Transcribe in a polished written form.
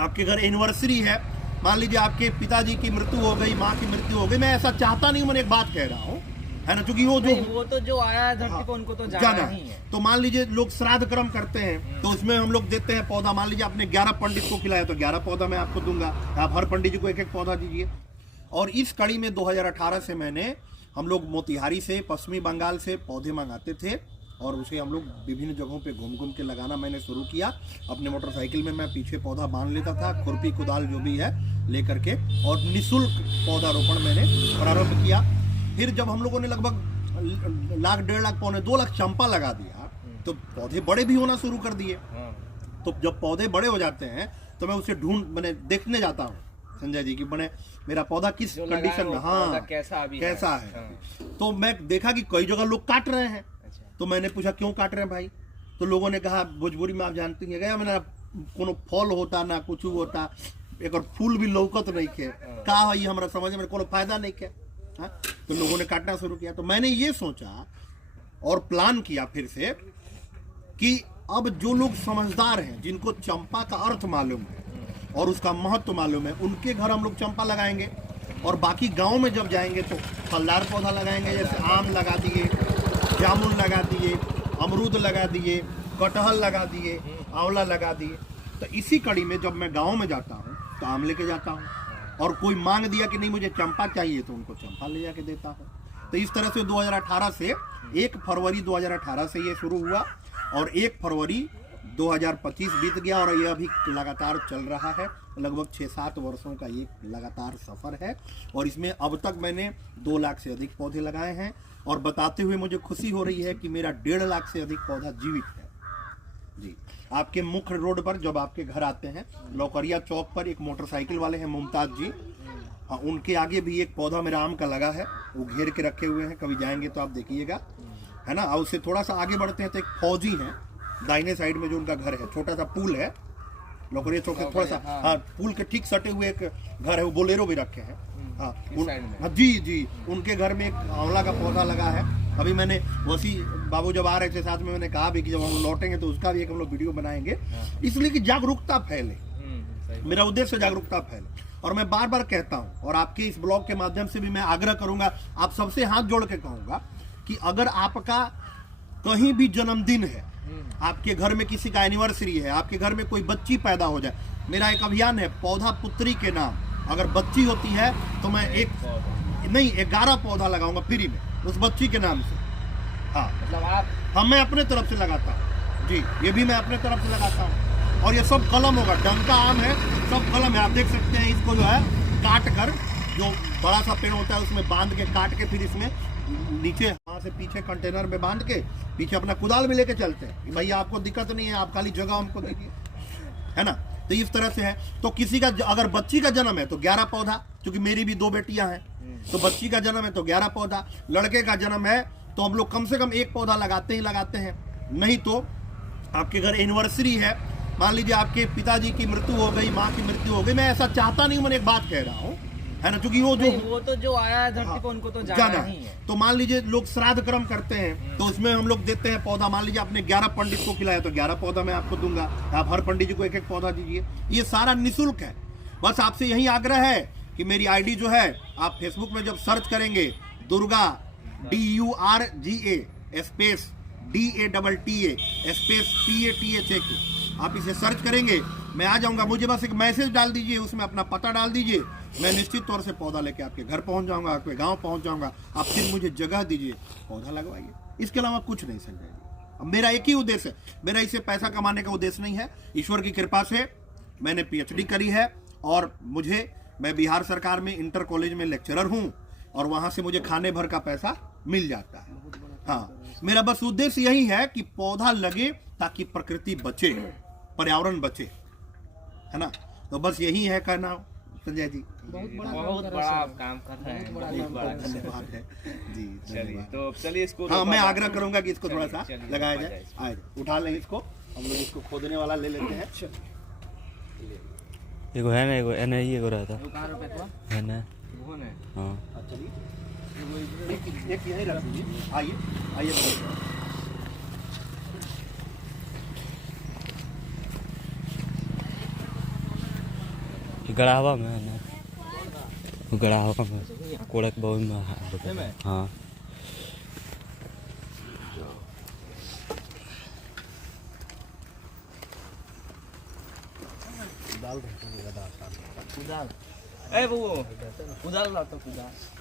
आपके घर एनिवर्सरी है, मान लीजिए आपके पिताजी की मृत्यु हो गई, माँ की मृत्यु हो गई, मैं ऐसा चाहता नहीं हूँ, मैंने एक बात कह रहा हूँ, है ना, क्योंकि वो तो जो आया है धरती पे उनको तो जाना ही है। तो मान लीजिए लोग श्राद्ध कर्म करते हैं तो उसमें हम लोग देते हैं पौधा। मान लीजिए आपने 11 पंडित को खिलाया तो 11 पौधा मैं आपको दूंगा, आप हर पंडित जी को एक एक पौधा दीजिए। और इस कड़ी में 2018 से हम लोग मोतिहारी से, पश्चिमी बंगाल से पौधे मंगाते थे और उसे हम लोग विभिन्न जगहों पे घूम घूम के लगाना मैंने शुरू किया। अपने मोटरसाइकिल में मैं पीछे पौधा बांध लेता था, खुरपी कुदाल जो भी है लेकर के, और निःशुल्क पौधारोपण मैंने प्रारंभ किया। फिर जब हम लोगों ने लगभग लाख, 1.5 लाख, पौने 2 लाख चंपा लगा दिया तो पौधे बड़े भी होना शुरू कर दिए। तो जब पौधे बड़े हो जाते हैं तो मैं उसे मैंने देखने जाता हूँ संजय जी की मेरा पौधा किस कंडीशन में, हाँ कैसा है। तो मैं देखा कि कई जगह लोग काट रहे हैं। तो मैंने पूछा क्यों काट रहे हैं भाई? तो लोगों ने कहा भोजपुरी में आप जानते हैं गया मैंने कोनो फल होता ना कुछ होता, एक और फूल भी लौकत नहीं के का है, ये हमारा समझ में कोनो फायदा नहीं के। तो लोगों ने काटना शुरू किया। तो मैंने ये सोचा और प्लान किया फिर से कि अब जो लोग समझदार हैं, जिनको चंपा का अर्थ मालूम है और उसका महत्व मालूम है, उनके घर हम लोग चंपा लगाएंगे। और बाकी गांव में जब जाएंगे तो फलदार पौधा लगाएंगे, जैसे आम लगा दिए, जामुन लगा दिए, अमरूद लगा दिए, कटहल लगा दिए, आंवला लगा दिए। तो इसी कड़ी में जब मैं गांव में जाता हूँ तो आम लेके जाता हूँ, और कोई मांग दिया कि नहीं मुझे चंपा चाहिए तो उनको चंपा ले जाके देता हूँ। तो इस तरह से 2018 से 1 फरवरी 2018 से ये शुरू हुआ और 1 फरवरी 2025 बीत गया और ये अभी लगातार चल रहा है। लगभग 6-7 वर्षों का ये लगातार सफ़र है और इसमें अब तक मैंने 2 लाख से अधिक पौधे लगाए हैं। और बताते हुए मुझे खुशी हो रही है कि मेरा 1.5 लाख से अधिक पौधा जीवित है जी। आपके मुख्य रोड पर जब आपके घर आते हैं, लौकरिया चौक पर एक मोटरसाइकिल वाले हैं मुमताज जी, हाँ, उनके आगे भी एक पौधा मेरा आम का लगा है, वो घेर के रखे हुए हैं, कभी जाएंगे तो आप देखिएगा, है ना। और उससे थोड़ा सा आगे बढ़ते हैं तो एक फौजी हैं, दाहिने साइड में जो उनका घर है, छोटा सा पुल है लौकरिया चौक से थोड़ा सा, हाँ, पुल के ठीक सटे हुए एक घर है, वो बोलेरो भी रखे हैं, हाँ जी, उनके घर में एक आंवला का पौधा लगा है। अभी मैंने वसी बाबू जब आ रहे थे साथ में, मैंने कहा भी कि जब हम लौटेंगे तो उसका भी एक हम लोग वीडियो बनाएंगे, इसलिए कि जागरूकता फैले, मेरा उद्देश्य जागरूकता फैले। और मैं बार बार कहता हूँ और आपके इस ब्लॉग के माध्यम से भी मैं आग्रह करूंगा, आप सबसे हाथ जोड़ के कहूंगा कि अगर आपका कहीं भी जन्मदिन है, आपके घर में किसी का एनिवर्सरी है, आपके घर में कोई बच्ची पैदा हो जाए, मेरा एक अभियान है पौधा पुत्री के नाम, अगर बच्ची होती है तो मैं 11 पौधा लगाऊंगा फ्री में उस बच्ची के नाम से। हाँ मतलब मैं अपने तरफ से लगाता हूँ जी, ये भी मैं अपने तरफ से लगाता हूँ। और ये सब कलम होगा, डंका आम है, सब कलम है, आप देख सकते हैं। इसको जो है काट कर, जो बड़ा सा पेड़ होता है उसमें बांध के काट के, फिर इसमें नीचे वहाँ से पीछे कंटेनर में बांध के पीछे अपना कुदाल भी लेके चलते हैं। भैया आपको दिक्कत नहीं है, आप खाली जगह हमको दीजिए, है ना। तो इस तरह से है। तो किसी का अगर बच्ची का जन्म है तो 11 पौधा, क्योंकि मेरी भी 2 बेटियां हैं, तो बच्ची का जन्म है तो 11 पौधा, लड़के का जन्म है तो हम लोग कम से कम 1 पौधा लगाते हैं। नहीं तो आपके घर एनिवर्सरी है, मान लीजिए आपके पिताजी की मृत्यु हो गई, माँ की मृत्यु हो गई, मैं ऐसा चाहता नहीं हूँ, मैंने एक बात कह रहा हूँ, है ना, क्योंकि वो तो जो आया है धरती पे उनको तो जाना ही है। तो मान लीजिए लोग श्राद्ध कर्म करते हैं तो उसमें हम लोग देते हैं पौधा। मान लीजिए आपने 11 पंडित को खिलाया तो 11 पौधा मैं आपको दूंगा, आप हर पंडित जी को एक एक पौधा दीजिए। ये सारा निःशुल्क है। बस आपसे यही आग्रह है कि मेरी आईडी जो है, आप फेसबुक में जब सर्च करेंगे Durga DURGA space DATTA space PATHA, आप इसे सर्च करेंगे, मैं आ जाऊंगा। मुझे बस एक मैसेज डाल दीजिए, उसमें अपना पता डाल दीजिए, मैं निश्चित तौर से पौधा लेके आपके घर पहुंच जाऊंगा, आपके गांव पहुंच जाऊंगा। आप सिर्फ मुझे जगह दीजिए, पौधा लगवाइए, इसके अलावा कुछ नहीं संजय जी। अब मेरा एक ही उद्देश्य है, मेरा इससे पैसा कमाने का उद्देश्य नहीं है। ईश्वर की कृपा से मैंने PhD करी है और मैं बिहार सरकार में इंटर कॉलेज में लेक्चरर हूँ और वहाँ से मुझे खाने भर का पैसा मिल जाता है। हाँ, मेरा बस उद्देश्य यही है कि पौधा लगे ताकि प्रकृति बचे, पर्यावरण बचे, है ना। तो बस यही है कहना संजय जी। बहुत बड़ा काम कर रहे हैं, बहुत बड़ा धन्यवाद है जी। चलिए तो चलिए इसको, हाँ, मैं आग्रह करूंगा कि इसको थोड़ा सा लगाया जाए। आए उठा लें इसको, हम लोग इसको खोदने वाला ले लेते हैं। एगो है ना, एगो एने ही एगो रहता है ना, हाँ चलिए एक यहीं रख दीजिए। आइए गड़ावा में है ना, गड़ावा में कोड़क बहुत में। हाँ ए वो उदाल ला तो उदाल